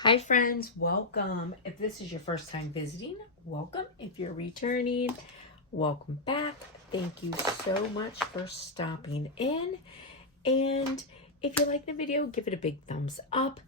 Hi friends, welcome. If this is your first time visiting, welcome. If you're returning, welcome back. Thank you so much for stopping in. And if you like the video, give it a big thumbs up.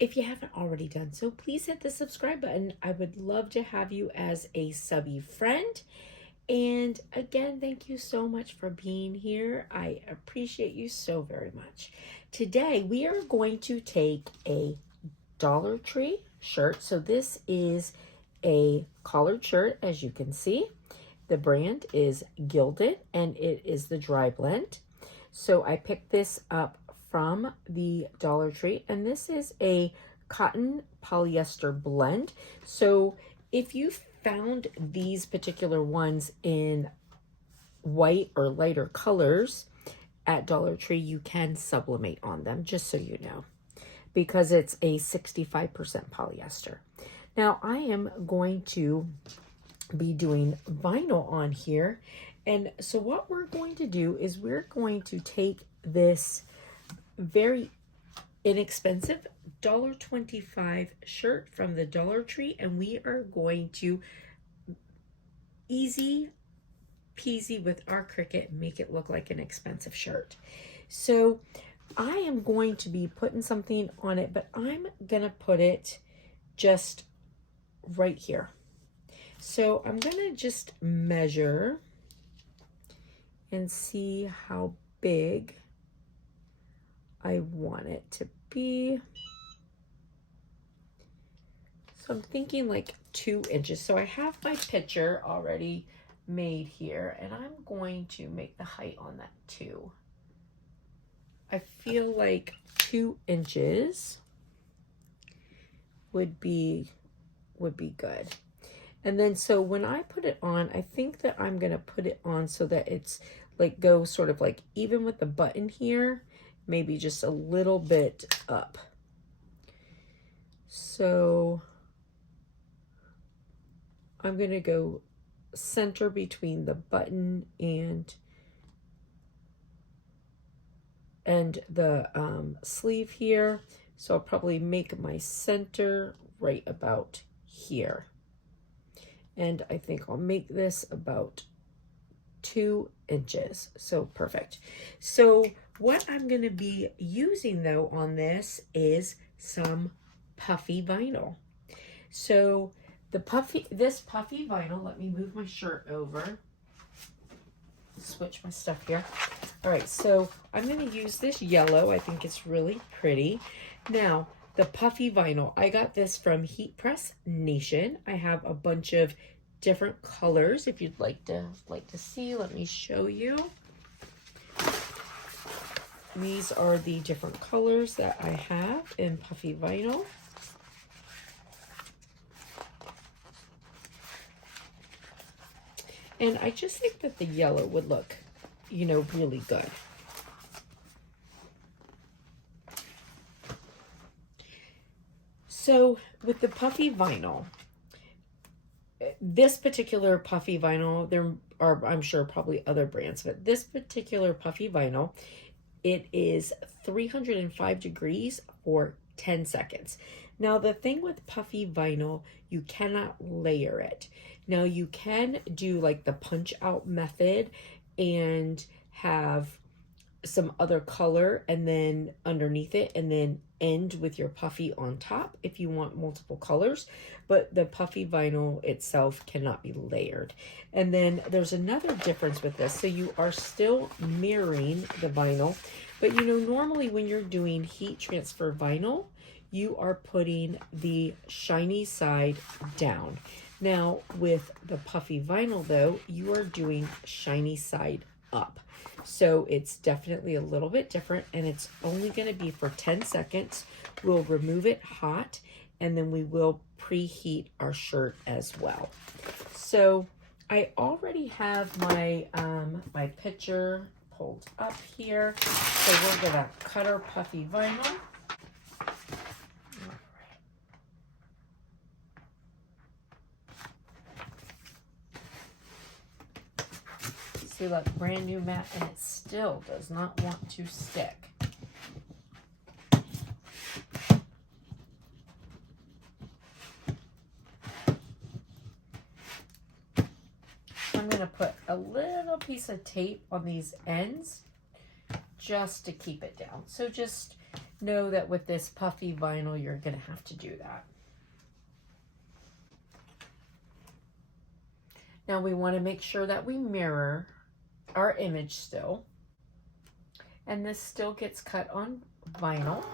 If you haven't already done so, please hit the subscribe button. I would love to have you as a subby friend. And again, thank you so much for being here. I appreciate you so very much. Today, we are going to take a Dollar Tree shirt. So this is a collared shirt, as you can see. The brand is Gilden, and it is the dry blend. So I picked this up from the Dollar Tree, and this is a cotton polyester blend. So if you found these particular ones in white or lighter colors at Dollar Tree, you can sublimate on them, just so you know, because it's a 65% polyester. Now I am going to be doing vinyl on here. And so what we're going to do is we're going to take this very inexpensive $1.25 shirt from the Dollar Tree, and we are going to easy peasy with our Cricut make it look like an expensive shirt. So I am going to be putting something on it, but I'm gonna put it just right here. So I'm gonna just measure and see how big I want it to be. So I'm thinking like 2 inches. So I have my picture already made here, and I'm going to make the height on that 2. I feel like 2 inches would be good. And then so when I put it on, I think that I'm gonna put it on so that it's like go sort of like even with the button here, maybe just a little bit up. So I'm gonna go center between the button and the sleeve here. So I'll probably make my center right about here. And I think I'll make this about 2 inches. So perfect. So what I'm going to be using though on this is some puffy vinyl. So this puffy vinyl, let me move my shirt over. Switch my stuff here. All right, so I'm going to use this yellow. I think it's really pretty. Now, the puffy vinyl, I got this from Heat Press Nation. I have a bunch of different colors. If you'd like to see, let me show you. These are the different colors that I have in puffy vinyl. And I just think that the yellow would look, you know, really good. So with the puffy vinyl, this particular puffy vinyl, there are, I'm sure, probably other brands, but this particular puffy vinyl, it is 305 degrees for 10 seconds. Now, the thing with puffy vinyl, you cannot layer it. Now, you can do like the punch out method and have some other color and then underneath it, and then end with your puffy on top if you want multiple colors, but the puffy vinyl itself cannot be layered. And then there's another difference with this. So you are still mirroring the vinyl, but you know, normally when you're doing heat transfer vinyl, you are putting the shiny side down. Now with the puffy vinyl though, you are doing shiny side up. So it's definitely a little bit different, and it's only going to be for 10 seconds. We'll remove it hot, and then we will preheat our shirt as well. So I already have my my picture pulled up here. So we're going to cut our puffy vinyl. See, look, brand new mat, and it still does not want to stick. going to put a little piece of tape on these ends just to keep it down. So just know that with this puffy vinyl, you're going to have to do that. Now we want to make sure that we mirror our image still. And this still gets cut on vinyl.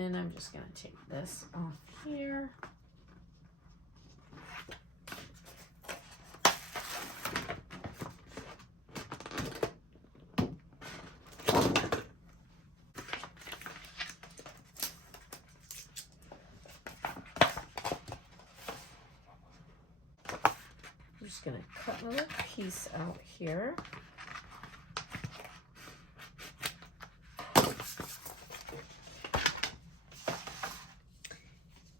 And I'm just going to take this off here. I'm just going to cut a little piece out here.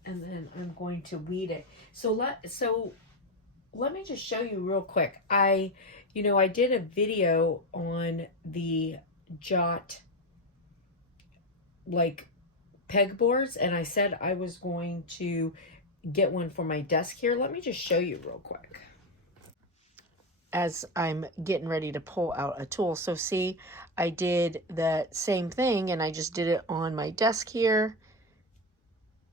And then I'm going to weed it. So let me just show you real quick. I did a video on the Jot like pegboards, and I said I was going to get one for my desk here. Let me just show you real quick as I'm getting ready to pull out a tool. So see, I did that same thing, and I just did it on my desk here.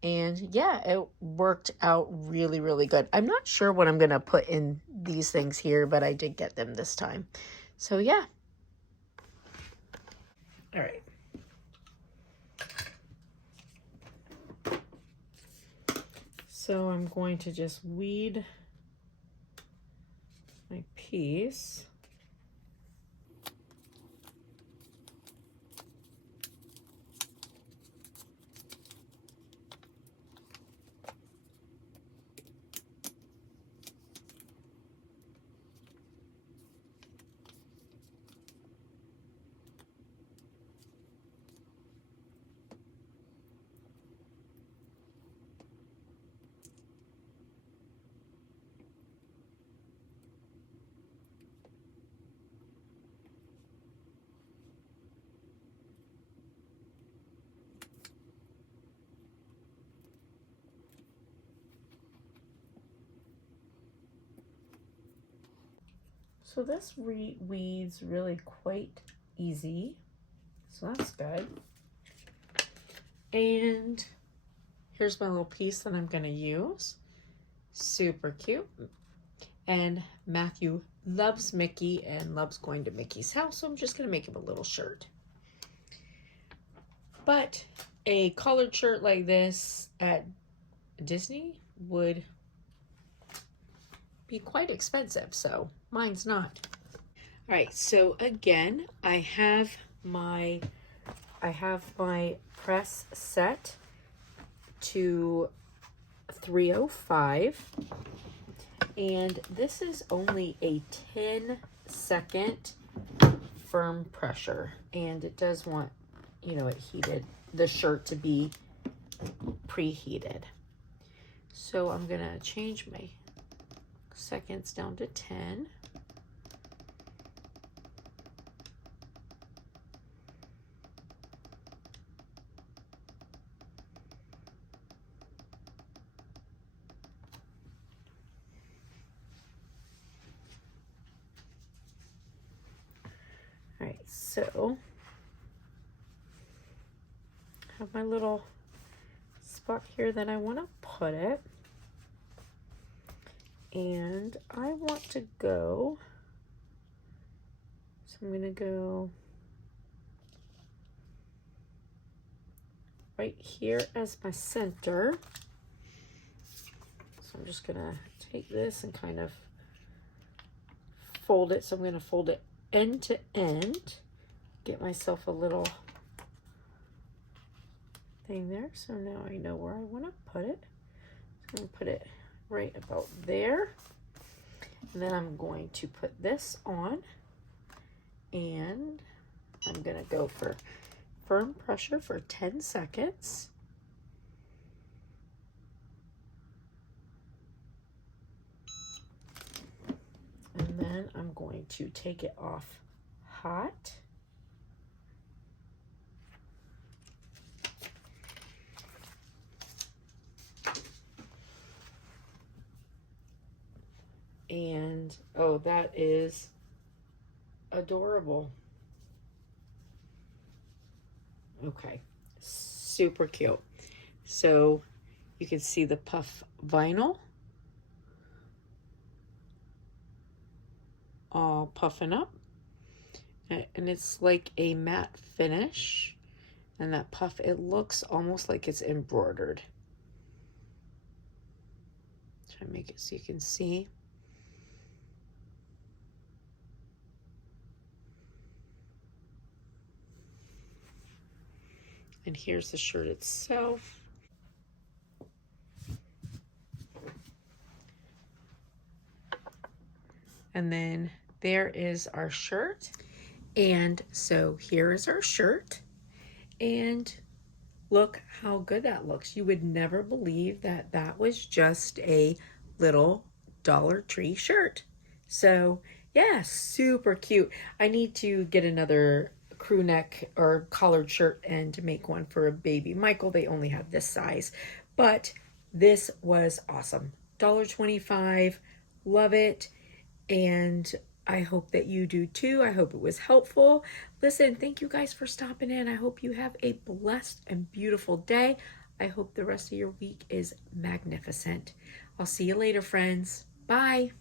And yeah, it worked out really, really good. I'm not sure what I'm going to put in these things here, but I did get them this time. So yeah. All right. So I'm going to just weed my piece. So this weeds really quite easy. So that's good. And here's my little piece that I'm going to use. Super cute. And Matthew loves Mickey and loves going to Mickey's house, so I'm just going to make him a little shirt. But a collared shirt like this at Disney would be quite expensive, so mine's not. All right, so again, I have my press set to 305, and this is only a 10-second firm pressure, and it does want, it heated, the shirt to be preheated. So I'm gonna change my seconds down to 10. All right, so I have my little spot here that I want to put it. And I want to go, so I'm going to go right here as my center. So I'm just gonna take this and kind of fold it. So I'm gonna fold it end to end, get myself a little thing there. So now I know where I want to put it. So I'm going to put it right about there. And then I'm going to put this on, and I'm going to go for firm pressure for 10 seconds. And then I'm going to take it off hot. And oh, that is adorable. Okay, super cute. So you can see the puff vinyl all puffing up, and it's like a matte finish, and that puff, it looks almost like it's embroidered. Try to make it so you can see. And here's the shirt itself. And then there is our shirt. And so here is our shirt. And look how good that looks. You would never believe that that was just a little Dollar Tree shirt. So yeah, super cute. I need to get another crew neck or collared shirt and to make one for a baby Michael. They only have this size, but this was awesome. $1.25, love it. And I hope that you do too. I hope it was helpful. Listen, thank you guys for stopping in. I hope you have a blessed and beautiful day. I hope the rest of your week is magnificent. I'll see you later, friends. Bye.